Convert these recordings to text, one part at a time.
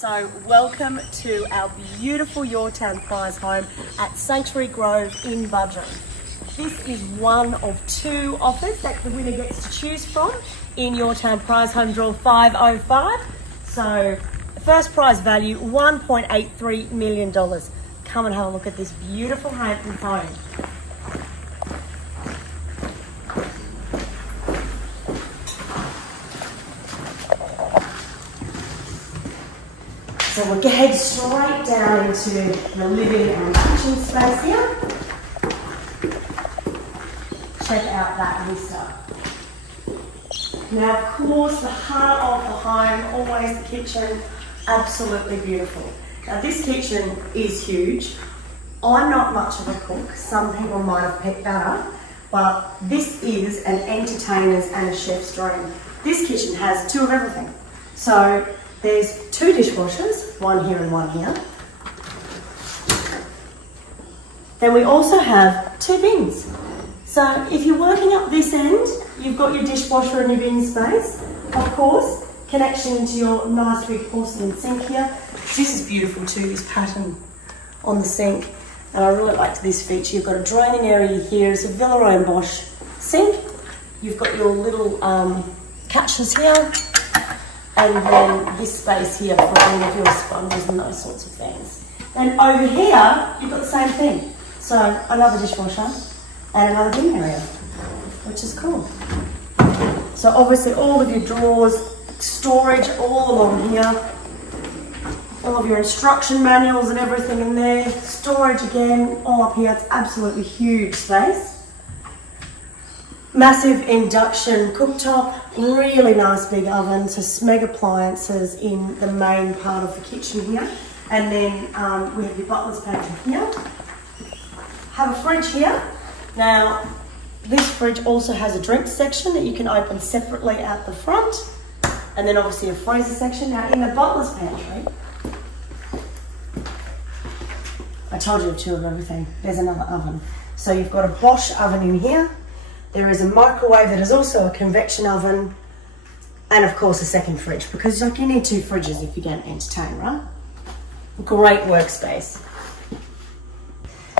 So welcome to our beautiful Yourtown prize home at Sanctuary Grove in Buderim. This is one of two offers that the winner gets to choose from in Yourtown prize home draw 505. So the first prize value, $1.83 million. Come and have a look at this beautiful Hampton home. So we'll head straight down into the living and kitchen space here. Check out that vista. Now, of course, the heart of the home, always the kitchen, absolutely beautiful. Now, this kitchen is huge. I'm not much of a cook. Some people might have picked that up, but this is an entertainer's and a chef's dream. This kitchen has two of everything. So there's two dishwashers, one here and one here. Then we also have two bins. So if you're working up this end, you've got your dishwasher and your bin space. Of course, connection into your nice big porcelain sink here. This is beautiful too, this pattern on the sink. And I really liked this feature. You've got a draining area here. It's a Buderim and Bosch sink. You've got your little catches here. And then this space here for all of your sponges and those sorts of things. And over here, you've got the same thing. So another dishwasher and another bin area, which is cool. So obviously all of your drawers, storage all along here. All of your instruction manuals and everything in there. Storage again, all up here. It's absolutely huge space. Massive induction cooktop, really nice big oven, so Smeg appliances in the main part of the kitchen here. And then we have your butler's pantry here. Have a fridge here. Now, this fridge also has a drinks section that you can open separately at the front. And then obviously a freezer section. Now in the butler's pantry, I told you two of everything. There's another oven. So you've got a Bosch oven in here. There is a microwave that is also a convection oven, and of course a second fridge, because like you need two fridges if you're going to entertain, right? Great workspace.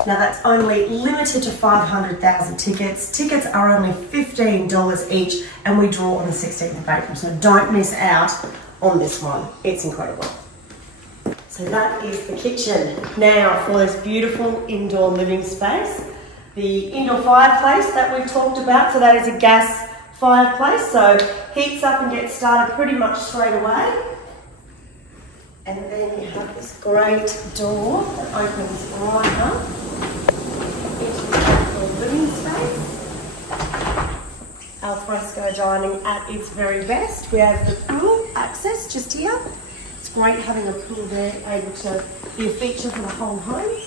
Now that's only limited to 500,000 tickets. Tickets are only $15 each, and we draw on the 16th of April, so don't miss out on this one. It's incredible. So that is the kitchen. Now for this beautiful indoor living space. The indoor fireplace that we've talked about, so that is a gas fireplace, so heats up and gets started pretty much straight away. And then you have this great door that opens right up into the living space. Alfresco dining at its very best. We have the pool access just here. It's great having a pool there, able to be a feature for the whole home.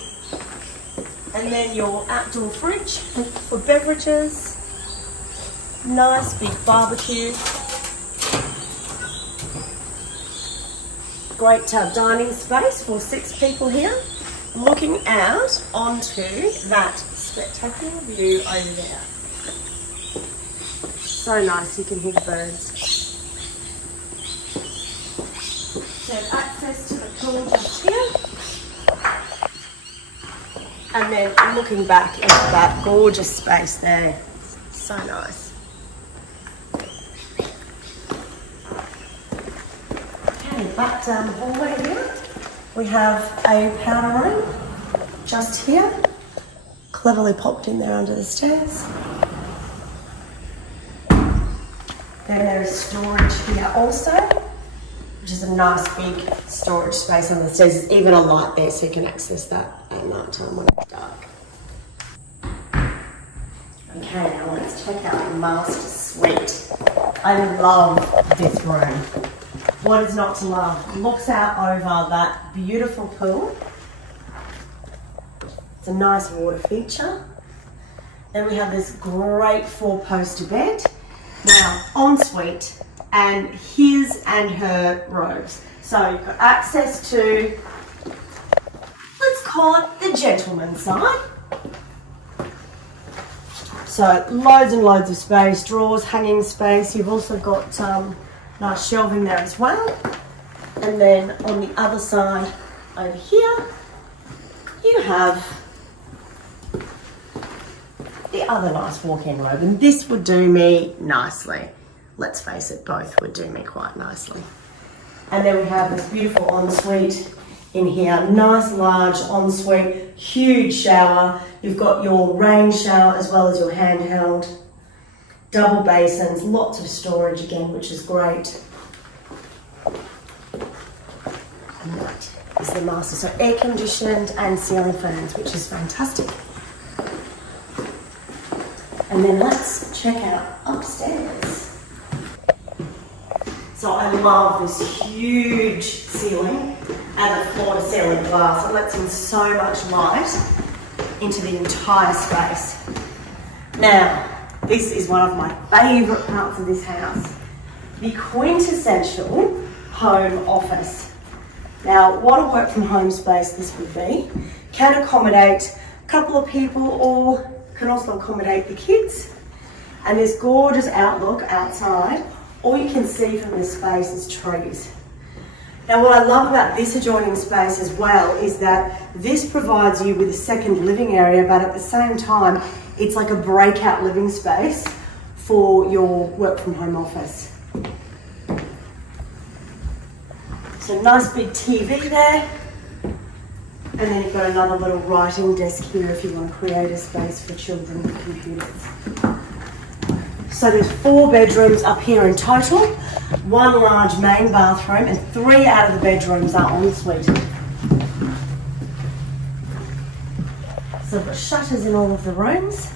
And then your outdoor fridge for beverages. Nice big barbecue. Great dining space for 6 people here. Looking out onto that spectacular view over there. So nice, you can hear the birds. So access to the pool just here. And then looking back into that gorgeous space there. So nice. Okay, back down the hallway here. We have a powder room just here. Cleverly popped in there under the stairs. Then there is storage here also, which is a nice big storage space on the stairs. There's even a light there so you can access that at night time when it's dark. Okay, now let's check out the master suite. I love this room. What is not to love? Looks out over that beautiful pool. It's a nice water feature. Then we have this great 4-poster bed. Now, ensuite, and his and her robes. So you've got access to, let's call it the gentleman's side. So loads and loads of space, drawers, hanging space. You've also got nice shelving there as well. And then on the other side over here, you have the other nice walk-in robe, and this would do me nicely. Let's face it, both would do me quite nicely. And then we have this beautiful ensuite in here, nice large ensuite, huge shower. You've got your rain shower as well as your handheld, double basins, lots of storage again, which is great. And that is the master, so air conditioned and ceiling fans, which is fantastic. And then let's check out upstairs. So I love this huge ceiling and the floor to ceiling glass. It lets in so much light into the entire space. Now, this is one of my favourite parts of this house, the quintessential home office. Now, what a work from home space this would be. Can accommodate a couple of people or can also accommodate the kids. And this gorgeous outlook outside. All you can see from this space is trees. Now, what I love about this adjoining space as well is that this provides you with a second living area, but at the same time, it's like a breakout living space for your work from home office. So nice big TV there. And then you've got another little writing desk here if you want to create a space for children with computers. So there's 4 bedrooms up here in total, 1 large main bathroom, and 3 out of the bedrooms are ensuite. So we've got shutters in all of the rooms,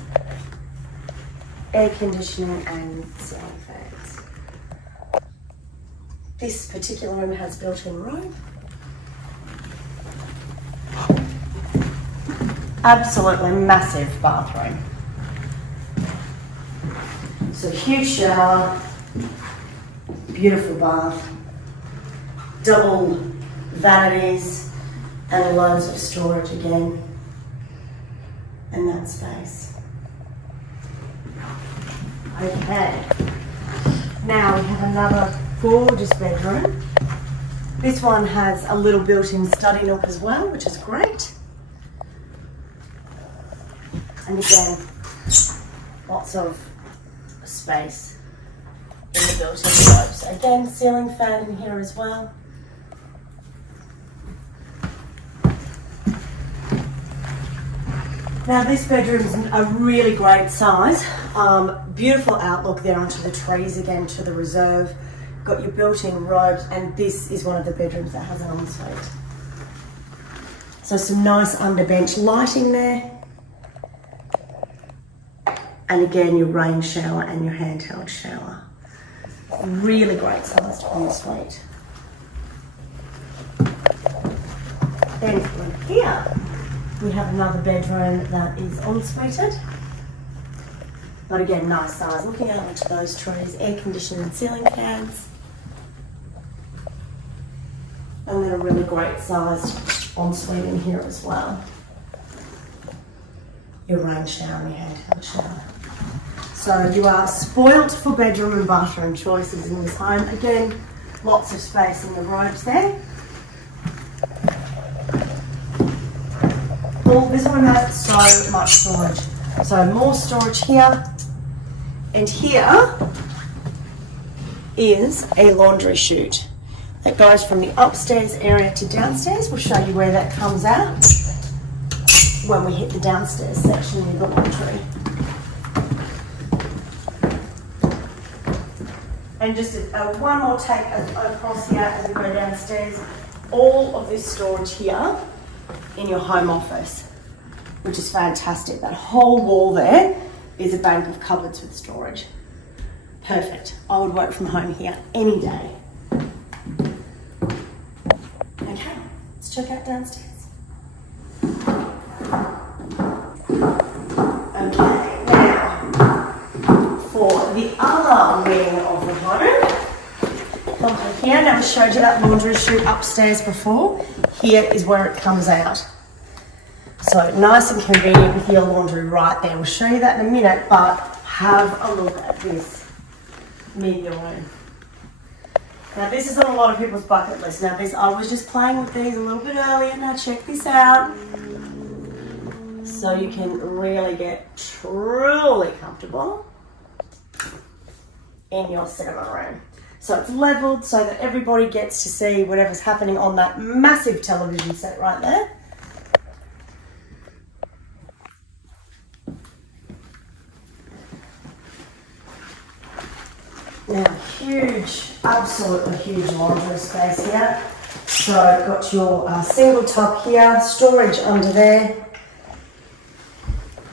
air conditioning and ceiling fans. This particular room has built-in robe. Absolutely massive bathroom. So huge shower, beautiful bath, double vanities and loads of storage again in that space. Okay, now we have another gorgeous bedroom. This one has a little built-in study nook as well, which is great. And again, lots of space in the built-in robes. Again, ceiling fan in here as well. Now this bedroom's a really great size. Beautiful outlook there onto the trees again, to the reserve. Got your built-in robes, and this is one of the bedrooms that has an ensuite. So some nice underbench lighting there. And again, your rain shower and your handheld shower. Really great sized ensuite. Then from here, we have another bedroom that is ensuited. But again, nice size. Looking out into those trees, air conditioning and ceiling fans. And then a really great sized ensuite in here as well. Your rain shower and your handheld shower. So you are spoilt for bedroom and bathroom choices in this home. Again, lots of space in the robes there. Well, this one has so much storage. So more storage here. And here is a laundry chute that goes from the upstairs area to downstairs. We'll show you where that comes out when we hit the downstairs section of the laundry. And just one more take across here as we go downstairs. All of this storage here in your home office, which is fantastic. That whole wall there is a bank of cupboards with storage. Perfect. I would work from home here any day. Okay, let's check out downstairs. Okay, now for the other wing of the home, come here. Now I showed you that laundry chute upstairs before. Here is where it comes out. So nice and convenient with your laundry right there. We'll show you that in a minute, but have a look at this media room. Now this is on a lot of people's bucket list. Now this, I was just playing with these a little bit earlier. Now check this out. So you can really get truly comfortable in your cinema room. So it's leveled so that everybody gets to see whatever's happening on that massive television set right there. Now, huge, absolutely huge laundry space here. So got your single tub here, storage under there,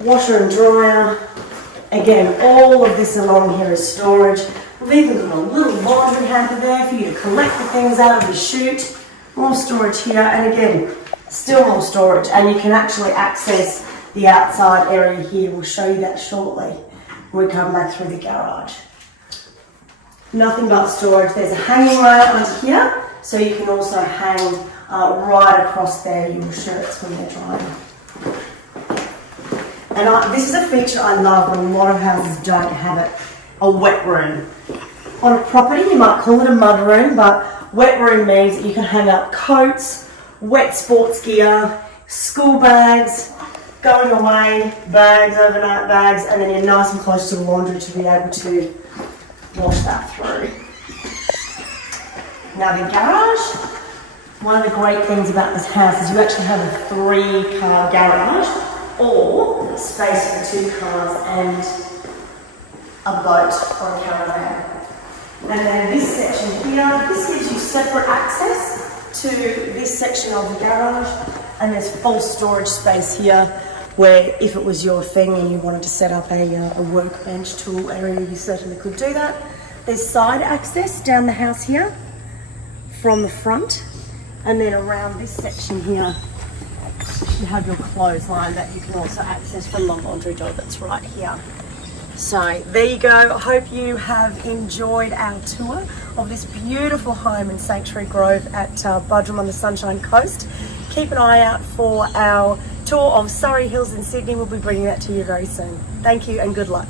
washer and dryer. Again, all of this along here is storage. We've even got a little laundry hamper there for you to collect the things out of the chute. More storage here, and again, still more storage. And you can actually access the outside area here. We'll show you that shortly when we come back through the garage. Nothing but storage. There's a hanging rail under here, so you can also hang right across there your shirts when they're drying. And this is a feature I love, but a lot of houses don't have it, a wet room. On a property, you might call it a mud room, but wet room means that you can hang up coats, wet sports gear, school bags, going away bags, overnight bags, and then you're nice and close to the laundry to be able to wash that through. Now the garage, one of the great things about this house is you actually have a 3-car garage or space for 2 cars and a boat or a caravan. And then this section here, this gives you separate access to this section of the garage, and there's full storage space here where if it was your thing and you wanted to set up a workbench tool area, you certainly could do that. There's side access down the house here from the front, and then around this section here you should have your clothesline that you can also access from the laundry door that's right here. So there you go. I hope you have enjoyed our tour of this beautiful home in Sanctuary Grove at Buderim on the Sunshine Coast. Keep an eye out for our tour of Surrey Hills in Sydney. We'll be bringing that to you very soon. Thank you and good luck.